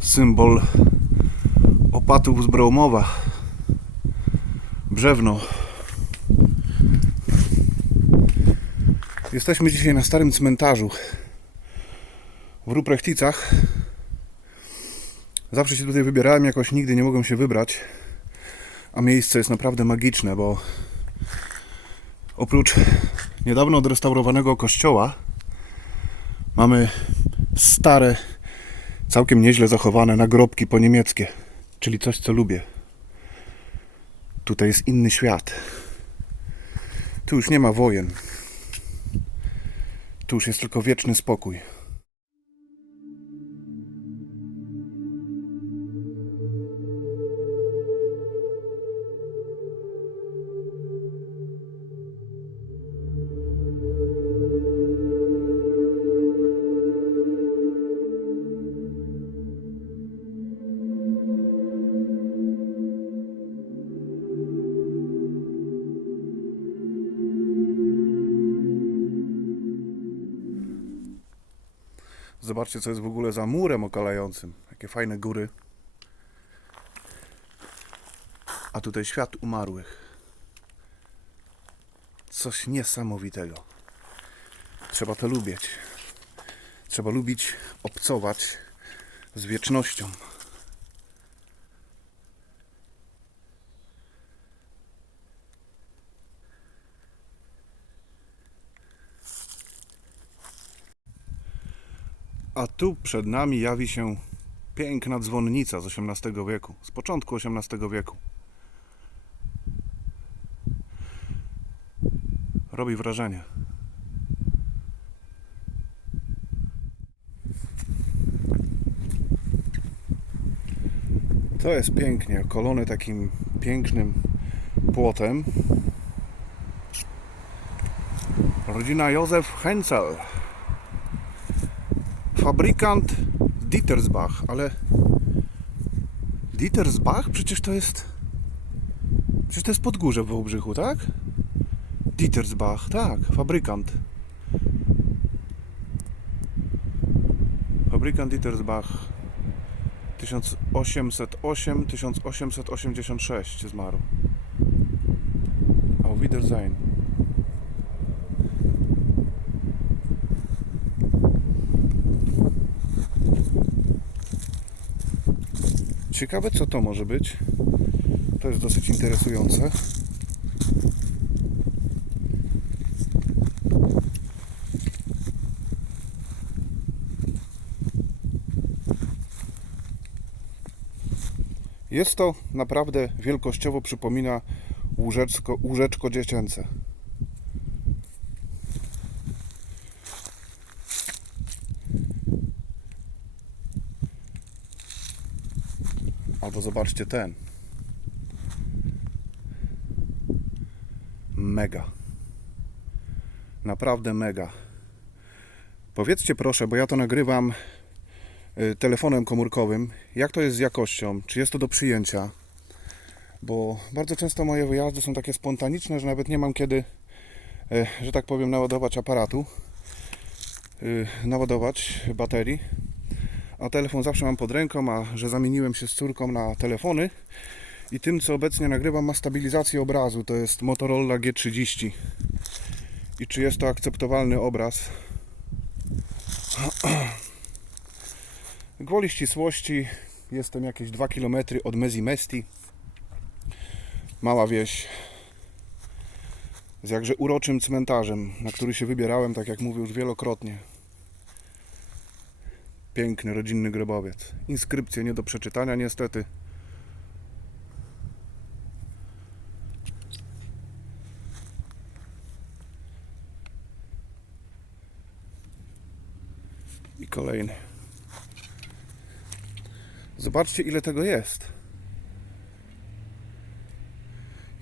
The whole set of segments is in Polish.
symbol opatów z Bromowa. Brzewno. Jesteśmy dzisiaj na starym cmentarzu w Ruprechticach. Zawsze się tutaj wybierałem, jakoś nigdy nie mogłem się wybrać. A miejsce jest naprawdę magiczne, bo oprócz niedawno odrestaurowanego kościoła mamy stare, całkiem nieźle zachowane nagrobki po niemieckie, czyli coś co lubię. Tutaj jest inny świat. Tu już nie ma wojen. Tu już jest tylko wieczny spokój. Zobaczcie, co jest w ogóle za murem okalającym. Jakie fajne góry. A tutaj świat umarłych. Coś niesamowitego. Trzeba to lubić. Trzeba lubić obcować z wiecznością. A tu przed nami jawi się piękna dzwonnica z XVIII wieku, z początku XVIII wieku. Robi wrażenie. To jest pięknie, okolony takim pięknym płotem. Rodzina Józef Hensel fabrykant Dietersbach, ale Dietersbach? Przecież to jest przecież to jest Podgórze w Wałbrzychu, tak? Dietersbach, tak, fabrykant fabrykant Dietersbach 1808-1886 zmarł Auf Wiedersehen Ciekawe co to może być. To jest dosyć interesujące. Jest to naprawdę wielkościowo przypomina łóżeczko, łóżeczko dziecięce. Albo zobaczcie ten. Mega. Naprawdę mega. Powiedzcie proszę, bo ja to nagrywam y, telefonem komórkowym, jak to jest z jakością, czy jest to do przyjęcia. Bo bardzo często moje wyjazdy są takie spontaniczne, że nawet nie mam kiedy, y, że tak powiem, naładować aparatu, y, naładować baterii a telefon zawsze mam pod ręką, a że zamieniłem się z córką na telefony. I tym co obecnie nagrywam ma stabilizację obrazu, to jest Motorola G30 i czy jest to akceptowalny obraz? Gwoli ścisłości. Jestem jakieś 2 km od Mezimesti mała wieś z jakże uroczym cmentarzem, na który się wybierałem, tak jak mówię już wielokrotnie. Piękny, rodzinny grobowiec. Inskrypcje nie do przeczytania niestety. I kolejny. Zobaczcie ile tego jest.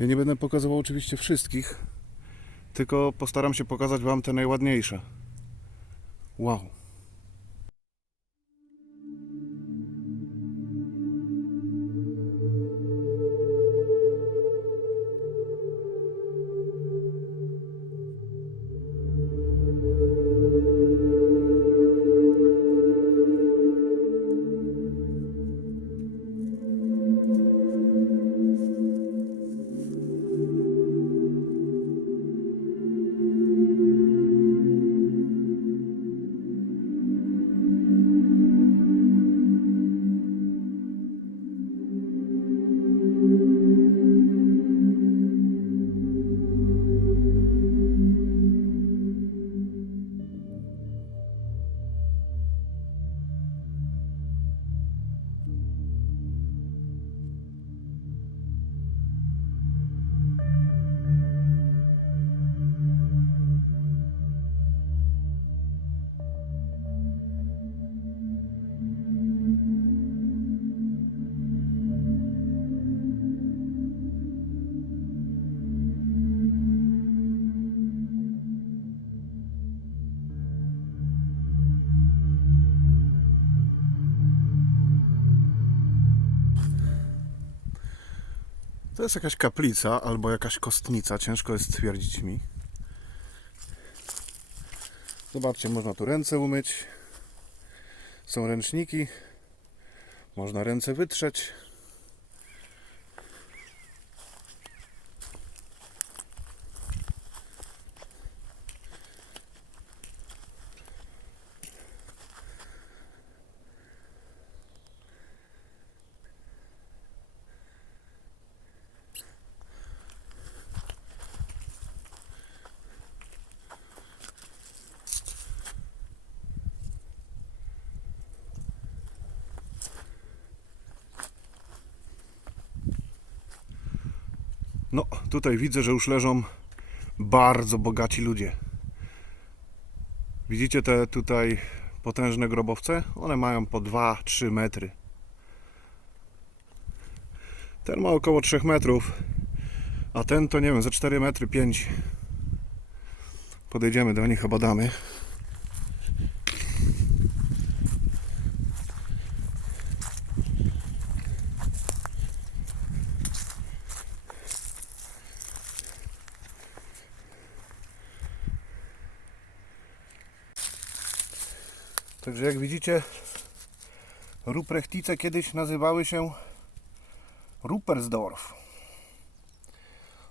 Ja nie będę pokazywał oczywiście wszystkich, tylko postaram się pokazać Wam te najładniejsze. Wow. To jest jakaś kaplica albo jakaś kostnica, ciężko jest stwierdzić mi. Zobaczcie, można tu ręce umyć. Są ręczniki. Można ręce wytrzeć. No, tutaj widzę, że już leżą bardzo bogaci ludzie. Widzicie te tutaj potężne grobowce? One mają po 2-3 metry. Ten ma około 3 metrów, a ten to nie wiem, ze 4 metry 5. Podejdziemy do nich, obadamy. Także jak widzicie, Ruprechtice kiedyś nazywały się Rupersdorf.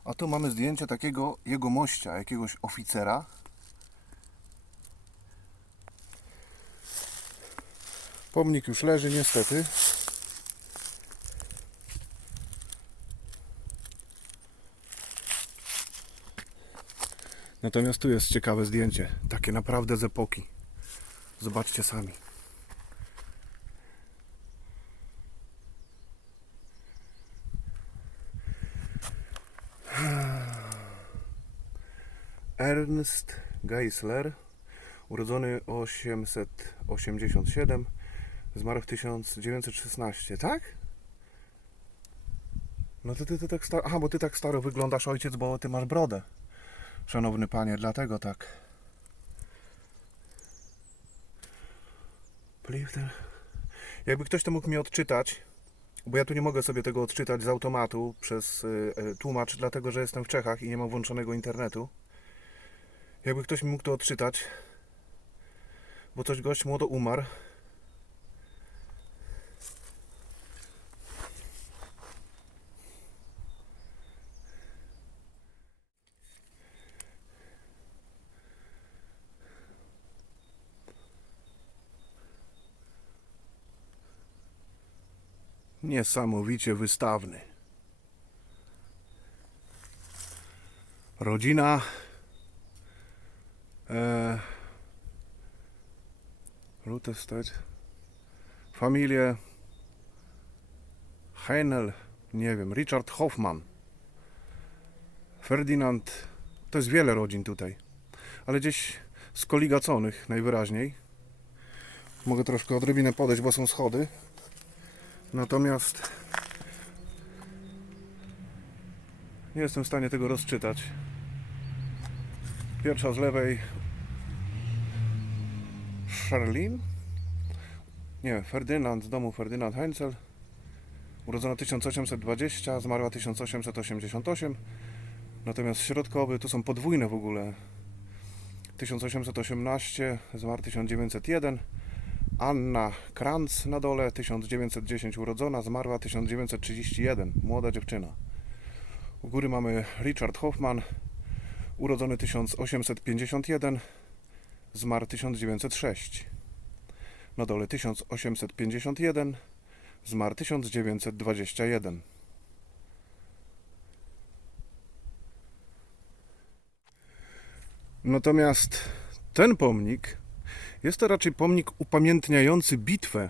A tu mamy zdjęcie takiego jegomościa, jakiegoś oficera. Pomnik już leży niestety. Natomiast tu jest ciekawe zdjęcie, takie naprawdę z epoki. Zobaczcie sami. Ernst Geisler, urodzony 887, zmarł w 1916, tak? No to ty, ty tak staro... Aha, bo ty tak staro wyglądasz, ojciec, bo ty masz brodę. Szanowny panie, dlatego tak. Jakby ktoś to mógł mi odczytać, bo ja tu nie mogę sobie tego odczytać z automatu przez y, y, tłumacz, dlatego że jestem w Czechach i nie mam włączonego internetu. Jakby ktoś mi mógł to odczytać, bo coś gość młodo umarł. Niesamowicie wystawny. Rodzina. E, Rutestedt. Familię. Heinel. Nie wiem. Richard Hoffman. Ferdynand. To jest wiele rodzin tutaj. Ale gdzieś skoligaconych najwyraźniej. Mogę troszkę odrobinę podejść, bo są schody. Natomiast nie jestem w stanie tego rozczytać. Pierwsza z lewej Charlene? Nie, Ferdynand z domu Ferdynand Heinzel. Urodzona 1820, zmarła 1888. Natomiast środkowy, tu są podwójne w ogóle. 1818, zmarł 1901. Anna Kranz na dole, 1910 urodzona, zmarła 1931, młoda dziewczyna. U góry mamy Richard Hoffman, urodzony 1851, zmarł 1906. Na dole 1851, zmarł 1921. Natomiast ten pomnik jest to raczej pomnik upamiętniający bitwę.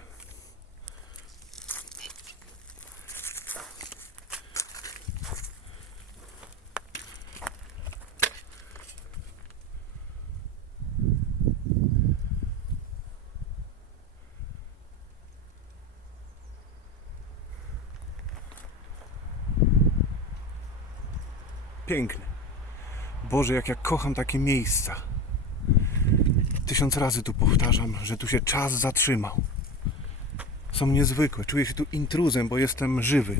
Piękny. Boże, jak ja kocham takie miejsca. Tysiąc razy tu powtarzam, że tu się czas zatrzymał. Są niezwykłe. Czuję się tu intruzem, bo jestem żywy.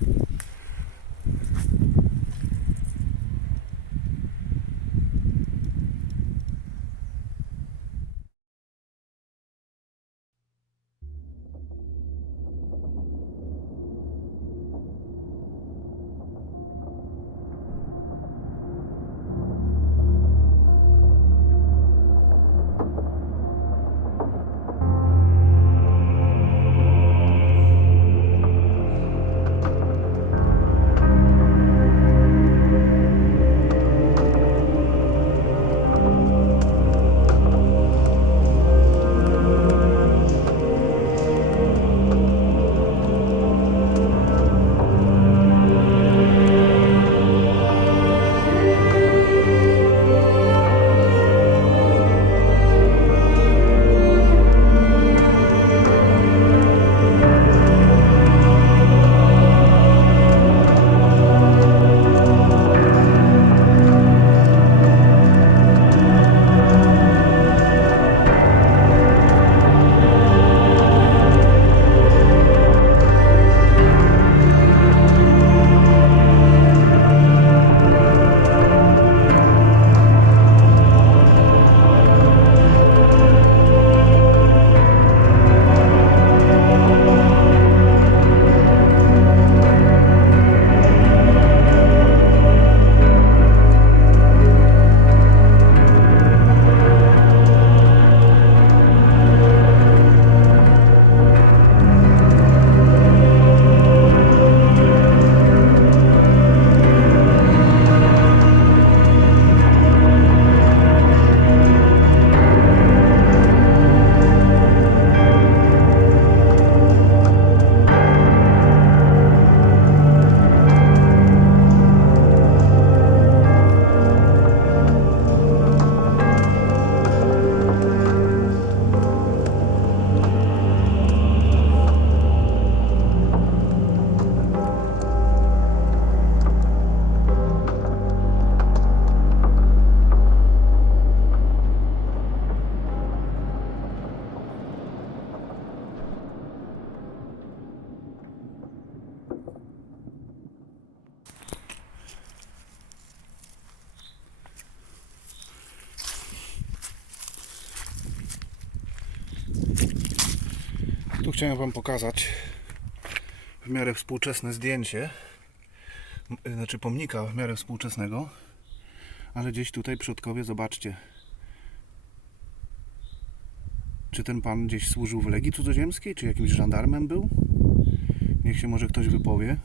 Chciałem Wam pokazać w miarę współczesne zdjęcie, znaczy pomnika w miarę współczesnego, ale gdzieś tutaj przodkowie, zobaczcie. Czy ten pan gdzieś służył w Legii Cudzoziemskiej, czy jakimś żandarmem był? Niech się może ktoś wypowie.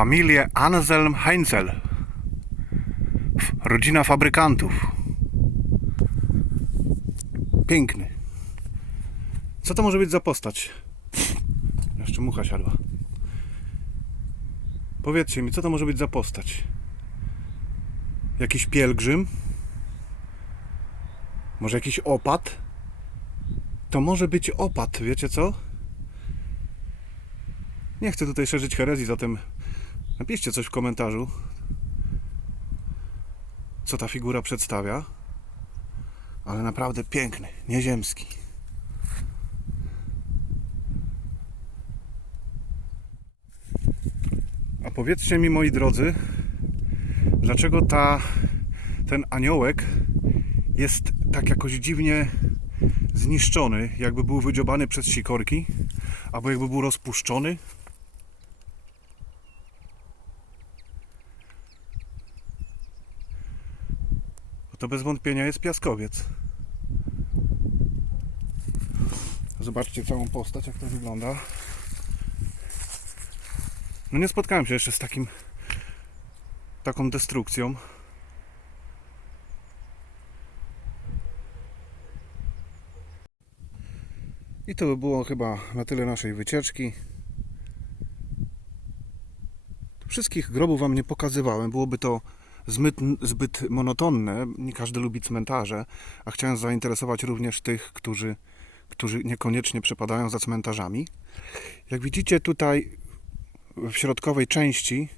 Familię Anselm Heinzel. Rodzina fabrykantów. Piękny. Co to może być za postać? Jeszcze mucha siadła. Powiedzcie mi, co to może być za postać? Jakiś pielgrzym? Może jakiś opat? To może być opat, wiecie co? Nie chcę tutaj szerzyć herezji, zatem napiszcie coś w komentarzu, co ta figura przedstawia. Ale naprawdę piękny, nieziemski. A powiedzcie mi, moi drodzy, dlaczego ta, ten aniołek jest tak jakoś dziwnie zniszczony, jakby był wydziobany przez sikorki, albo jakby był rozpuszczony? To bez wątpienia jest piaskowiec. Zobaczcie całą postać, jak to wygląda. No nie spotkałem się jeszcze z takim taką destrukcją. I to by było chyba na tyle naszej wycieczki. Wszystkich grobów Wam nie pokazywałem, byłoby to zbyt, zbyt monotonne. Nie każdy lubi cmentarze, a chciałem zainteresować również tych, którzy, którzy niekoniecznie przepadają za cmentarzami. Jak widzicie tutaj w środkowej części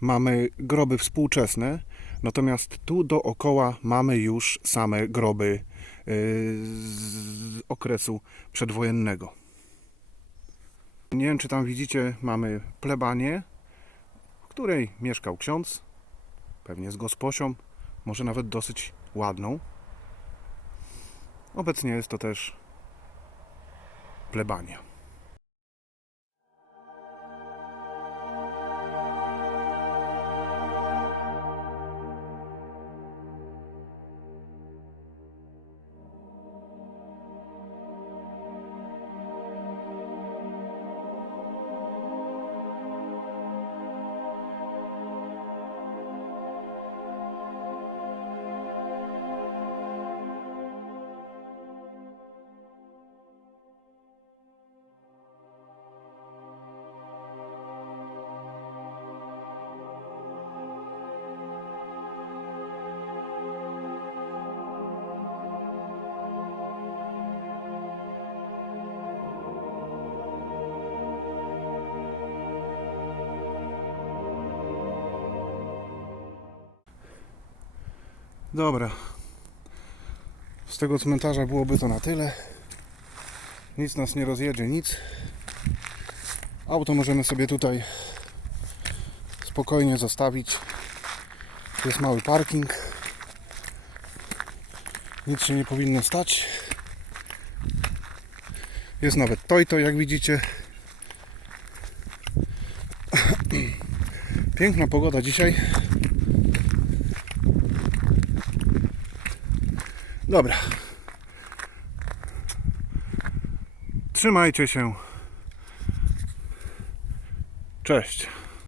mamy groby współczesne, natomiast tu dookoła mamy już same groby yy, z okresu przedwojennego. Nie wiem, czy tam widzicie, mamy plebanię, w której mieszkał ksiądz, pewnie z gosposią, może nawet dosyć ładną. Obecnie jest to też plebania. Dobra. Z tego cmentarza byłoby to na tyle. Nic nas nie rozjedzie, nic. Auto możemy sobie tutaj spokojnie zostawić. Jest mały parking. Nic się nie powinno stać. Jest nawet Toyto, jak widzicie. Piękna pogoda dzisiaj. Dobra. Trzymajcie się. Cześć.